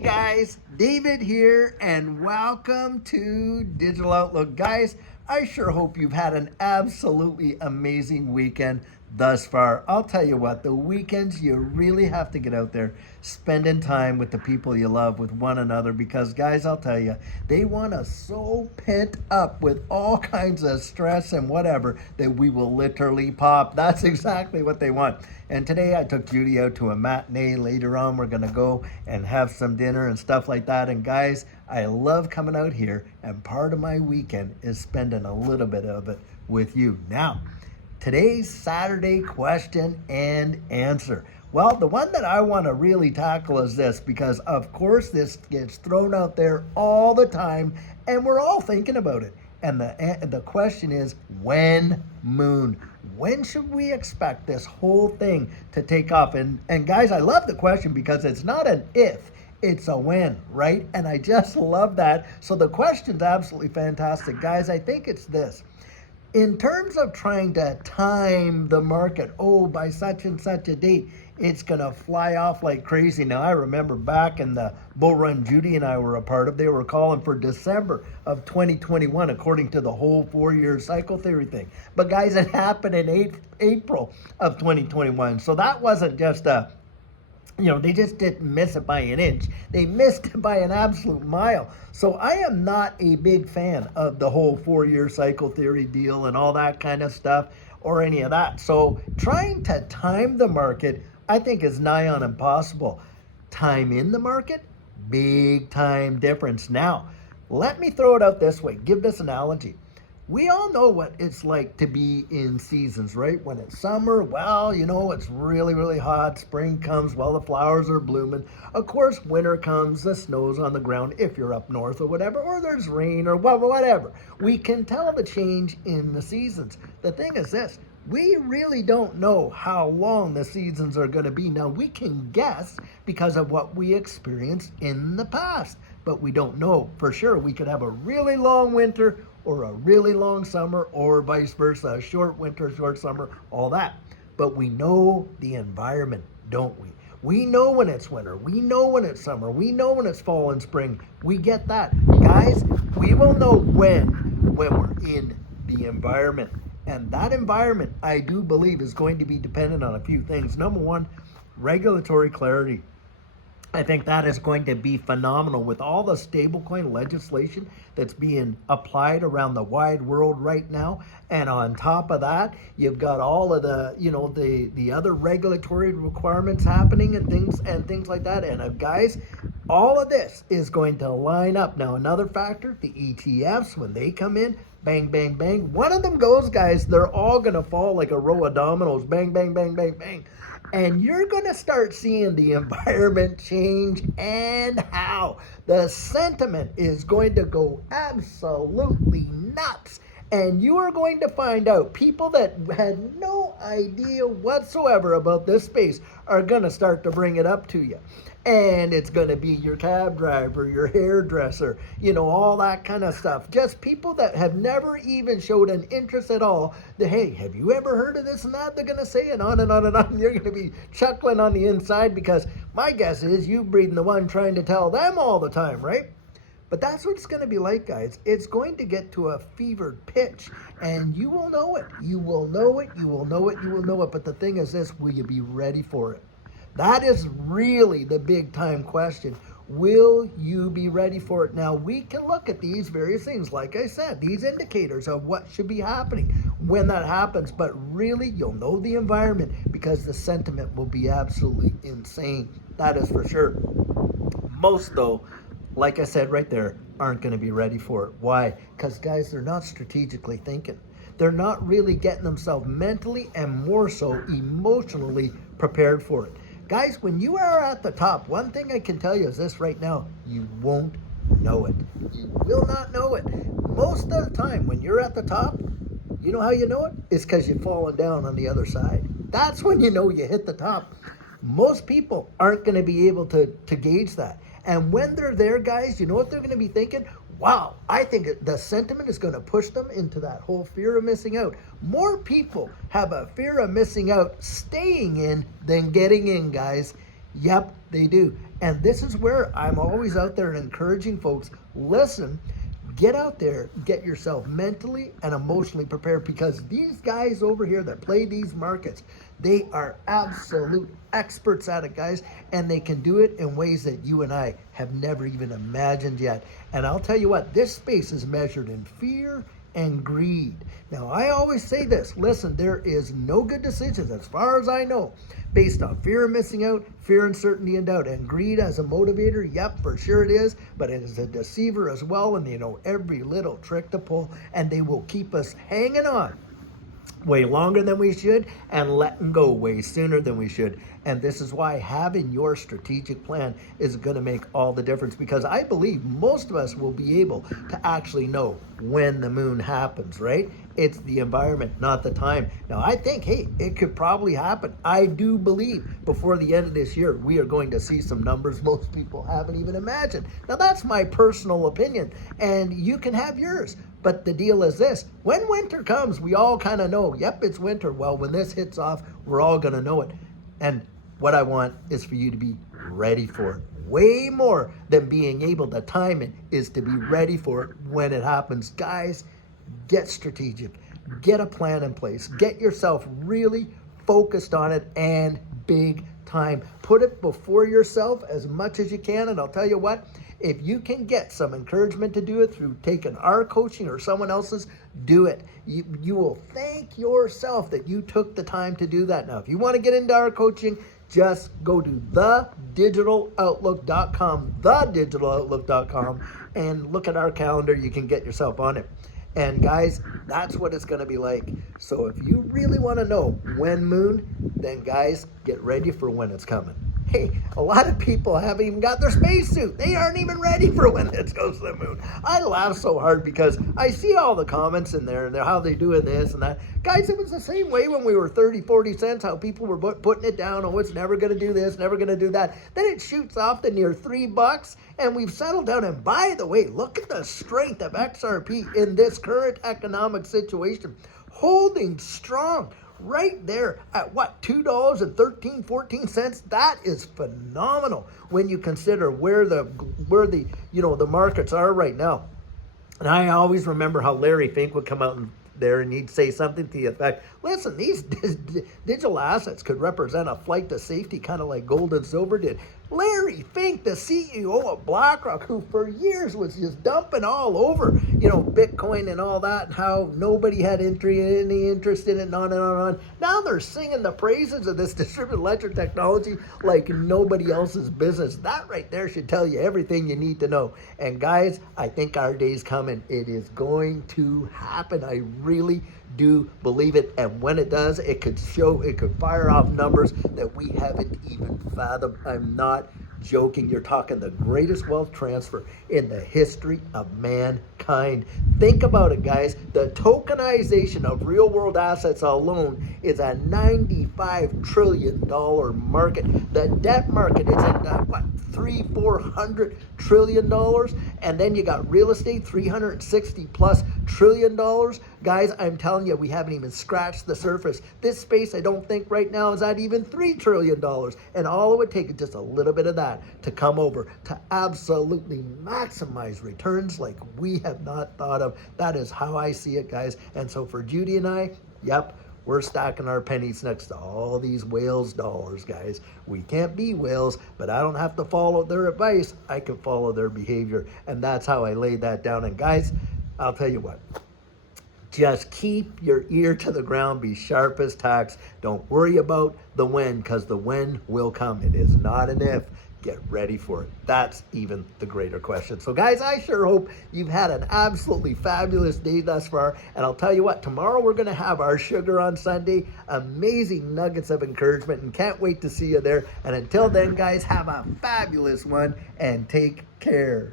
guys, David here, and welcome to Digital Outlook. Guys, I sure hope you've had an absolutely amazing weekend thus far. I'll tell you what, the weekends you really have to get out there spending time with the people you love, with one another, because guys, I'll tell you, they want us so pent up with all kinds of stress and whatever that we will literally pop. That's exactly what they want. And today I took Judy out to a matinee. Later on we're gonna go and have some dinner and stuff like that. And guys, I love coming out here, and part of my weekend is spending a little bit of it with you. Now, today's Saturday question and answer. Well, the one that I want to really tackle is this, because of course this gets thrown out there all the time and we're all thinking about it. And the question is, when moon? When should we expect this whole thing to take off? And guys, I love the question because it's not an if, it's a when, right? And I just love that. So the question's absolutely fantastic. Guys, I think it's this. In terms of trying to time the market, by such and such a date, it's going to fly off like crazy. Now, I remember back in the bull run Judy and I were a part of, they were calling for December of 2021, according to the whole 4-year cycle theory thing. But guys, it happened in April of 2021. So that wasn't just they just didn't miss it by an inch. They missed it by an absolute mile. So I am not a big fan of the whole 4-year cycle theory deal and all that kind of stuff or any of that. So trying to time the market, I think, is nigh on impossible. Time in the market, big time difference. Now, let me throw it out this way. Give this analogy. We all know what it's like to be in seasons, right? When it's summer, well, it's really, really hot. Spring comes, well, the flowers are blooming. Of course, winter comes, the snow's on the ground if you're up north or whatever, or there's rain or whatever. We can tell the change in the seasons. The thing is this, we really don't know how long the seasons are going to be. Now, we can guess because of what we experienced in the past, but we don't know for sure. We could have a really long winter or a really long summer, or vice versa, a short winter, short summer, all that. But we know the environment, don't we? We know when it's winter, we know when it's summer, we know when it's fall and spring. We get that. Guys, we will know when we're in the environment. And that environment, I do believe, is going to be dependent on a few things. Number one, regulatory clarity. I think that is going to be phenomenal with all the stablecoin legislation that's being applied around the wide world right now. And on top of that, you've got all of the, the other regulatory requirements happening and things like that. And guys, all of this is going to line up. Now, another factor, the ETFs, when they come in, bang, bang, bang. One of them goes, guys, they're all going to fall like a row of dominoes. Bang, bang, bang, bang, bang. And you're going to start seeing the environment change, and how the sentiment is going to go absolutely nuts. And you are going to find out people that had no idea whatsoever about this space are going to start to bring it up to you. And it's going to be your cab driver, your hairdresser, all that kind of stuff. Just people that have never even showed an interest at all. Hey, have you ever heard of this and that? They're going to say it on and on and on. You're going to be chuckling on the inside, because my guess is you've been the one trying to tell them all the time, right? But that's what it's going to be like, guys. It's going to get to a fevered pitch, and you will know it. You will know it. You will know it. You will know it. But the thing is this, will you be ready for it? That is really the big time question. Will you be ready for it? Now, we can look at these various things, like I said, these indicators of what should be happening when that happens. But really, you'll know the environment, because the sentiment will be absolutely insane. That is for sure. Most, though, like I said right there, aren't going to be ready for it. Why? Because, guys, they're not strategically thinking. They're not really getting themselves mentally and more so emotionally prepared for it. Guys, when you are at the top, one thing I can tell you is this right now, you won't know it. You will not know it. Most of the time, when you're at the top, you know how you know it? It's because you've fallen down on the other side. That's when you know you hit the top. Most people aren't going to be able to gauge that. And when they're there, guys, you know what they're going to be thinking? Wow, I think the sentiment is going to push them into that whole fear of missing out. More people have a fear of missing out staying in than getting in, guys. Yep, they do. And this is where I'm always out there and encouraging folks, listen, get out there, get yourself mentally and emotionally prepared, because these guys over here that play these markets, they are absolute experts at it, guys, and they can do it in ways that you and I have never even imagined yet. And I'll tell you what, this space is measured in fear and greed. Now, I always say this, listen, there is no good decisions, as far as I know, based on fear of missing out, fear, uncertainty, and doubt. And greed as a motivator, yep, for sure it is, but it is a deceiver as well, and they know every little trick to pull, and they will keep us hanging on way longer than we should and letting go way sooner than we should. And this is why having your strategic plan is going to make all the difference, because I believe most of us will be able to actually know when the moon happens, right? It's the environment, not the time. Now, I think, hey, it could probably happen. I do believe before the end of this year, we are going to see some numbers most people haven't even imagined. Now, that's my personal opinion, and you can have yours. But the deal is this, when winter comes, we all kind of know, yep, it's winter. Well, when this hits off, we're all going to know it. And what I want is for you to be ready for it. Way more than being able to time it is to be ready for it when it happens. Guys, get strategic. Get a plan in place. Get yourself really focused on it, and big time. Put it before yourself as much as you can. And I'll tell you what, if you can get some encouragement to do it through taking our coaching or someone else's, do it. You will thank yourself that you took the time to do that. Now, if you want to get into our coaching, just go to thedigital.outlook.com, and look at our calendar. You can get yourself on it. And guys, that's what it's going to be like. So if you really want to know when moon, then guys, get ready for when it's coming. Hey, a lot of people haven't even got their spacesuit. They aren't even ready for when it goes to the moon. I laugh so hard because I see all the comments in there and how they doing this and that. Guys, it was the same way when we were 30, 40 cents, how people were putting it down. Oh, it's never going to do this, never going to do that. Then it shoots off to near $3, and we've settled down. And by the way, look at the strength of XRP in this current economic situation. Holding strong. Right there at what, $2.13, 14 cents. That is phenomenal when you consider where the the markets are right now. And I always remember how Larry Fink would come out there and he'd say something to the effect, listen, these digital assets could represent a flight to safety, kind of like gold and silver did. Larry Fink, the CEO of BlackRock, who for years was just dumping all over, Bitcoin and all that, and how nobody had any interest in it, and on and on and on. Now they're singing the praises of this distributed ledger technology like nobody else's business. That right there should tell you everything you need to know. And guys, I think our day's coming. It is going to happen. I really do believe it, and when it does, it could fire off numbers that we haven't even fathomed. I'm not joking. You're talking the greatest wealth transfer in the history of mankind. Think about it, guys. The tokenization of real world assets alone is a $95 trillion market. The debt market is at what, $300-400 trillion, and then you got real estate, $360+ trillion. Guys, I'm telling you, we haven't even scratched the surface. This space, I don't think right now is at even $3 trillion, and all it would take is just a little bit of that to come over to absolutely maximize returns like we have not thought of. That is how I see it, guys. And so for Judy and I, yep, we're stacking our pennies next to all these whales' dollars, guys. We can't be whales, but I don't have to follow their advice. I can follow their behavior, and that's how I laid that down. And guys, I'll tell you what, just keep your ear to the ground, be sharp as tacks. Don't worry about the when, because the when will come. It is not an if. Get ready for it. That's even the greater question. So guys, I sure hope you've had an absolutely fabulous day thus far. And I'll tell you what, tomorrow we're going to have our Sugar on Sunday. Amazing nuggets of encouragement, and can't wait to see you there. And until then, guys, have a fabulous one and take care.